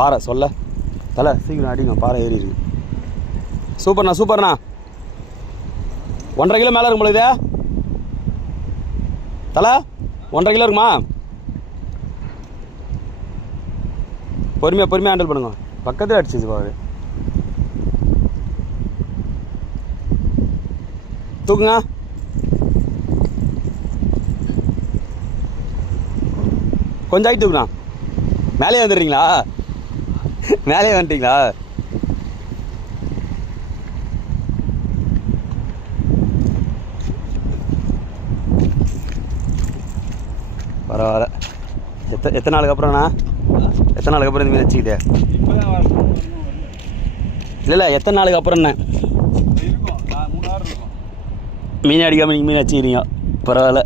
பாறை சொல்ல தலை சீக்கிரம் அடிங்க, பாறை ஏறி இருக்கு. சூப்பர்ண்ணா சூப்பர்ண்ணா. 1.5 கிலோ மேலே இருக்கும் பொழுது தலை 1.5 கிலோ இருக்குமா? பொறுமையாக ஹேண்டில் பண்ணுங்க. பக்கத்தில் அடிச்சிச்சு பாரு. தூக்குங்க. கொஞ்சம் ஆகிட்டு தூக்குண்ணா. மேலே வந்துடுறீங்களா? மேலே வந்துட்டீங்களா? பரவாயில்ல. எத்தனை நாளுக்கு அப்புறம்ண்ணா? எத்தனை நாளுக்கு அப்புறம் இந்த மீன் வச்சுக்கிட்டே? இல்லை எத்தனை நாளுக்கு அப்புறம்ண்ணே மீன் அடிக்காமல் நீங்கள் மீன் வச்சுக்கிறீங்க? பரவாயில்ல.